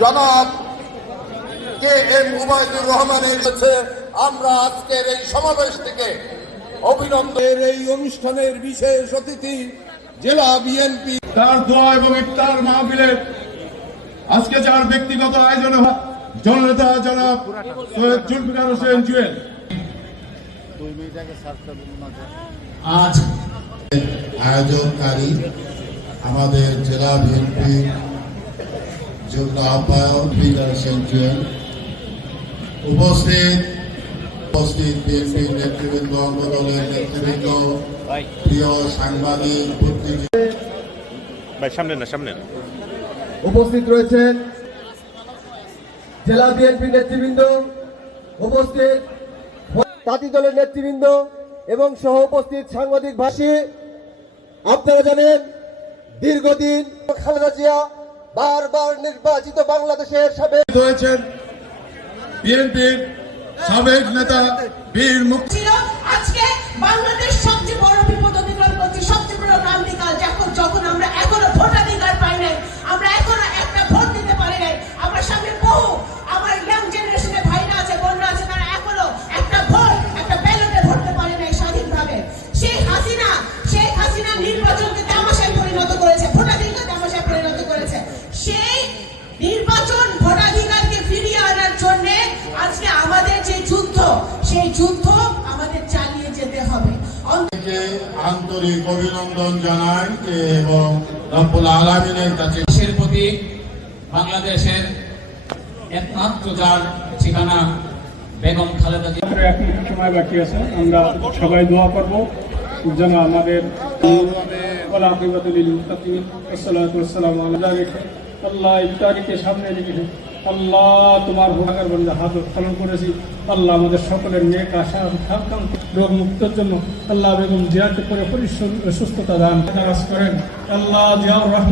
জনাব K M Ubaidur রহমানের কাছে আমরা আজকের এই সমাবেশ থেকে অভিনন্দনের এই অনুষ্ঠানের বিশেষ অতিথি জেলা বিএনপি। তার দোয়া এবং ইফতার মাহফিলের আজকে যার ব্যক্তিগত আয়োজনে হয়, জননেতা জনাব সৈয়দ জুলফিকার হোসেন জুয়েল। আজ আয়োজনকারী আমাদের জেলা বিএনপি যুগ্ম আহ্বায়ক সেন্টুয়েল উপস্থিত। উপস্থিত বিএনপি নেতৃবৃন্দ অঙ্গদলের নেতৃবৃন্দ প্রিয় সাংবাদিক সামনে না সামনে না। উপস্থিত রয়েছেন জেলা বিএনপি নেতৃবৃন্দ উপস্থিত তাঁতি দলের নেতৃবৃন্দ এবং সহ উপস্থিত সাংবাদিক ভাষী আপনারা জানেন দীর্ঘদিন খালেদা জিয়া বারবার নির্বাচিত বাংলাদেশের সাবেক হয়েছেন বিএনপির সাবেক নেতা বীর মুক্তি আজকে বাংলাদেশ সবচেয়ে বড় বিপদ অতিক্রম করছে সবচেয়ে বড় ক্রান্তিকাল যখন যখন আমরা এখনও ভোটাধিকার পাই নাই আমরা এখনও একটা ভোট দিতে পারি নাই আমার সামনে বহু আমার ইয়াং জেনারেশনের ভাইরা আছে বোনরা আছে তারা এখনও একটা ভোট একটা ব্যালটে ভরতে পারে নাই স্বাধীনভাবে। শেখ হাসিনা শেখ হাসিনা নির্বাচনকে যুদ্ধ আমাদের চালিয়ে যেতে হবে। আন্তরিক অভিনন্দন জানাই এবং রব্বুল আলমিনের কাছে। দেশের প্রতি বাংলাদেশের একমাত্র যার ঠিকানা বেগম খালেদা জিয়া। এক মিনিট সময় বাকি আছে আমরা সবাই দোয়া করব যেন আমাদের আল্লাহ ইফতারিকে সামনে রেখে আল্লাহ, তোমার ভাগার বন্ধে হাত উত্তোলন করেছি। আল্লাহ, আমাদের সকলের নেক আশা থাকতাম রোগ মুক্তর জন্য আল্লাহ বেগম জিয়াকে করে সুস্থতা দান। করেন। আল্লাহ জিয়াউর রহমান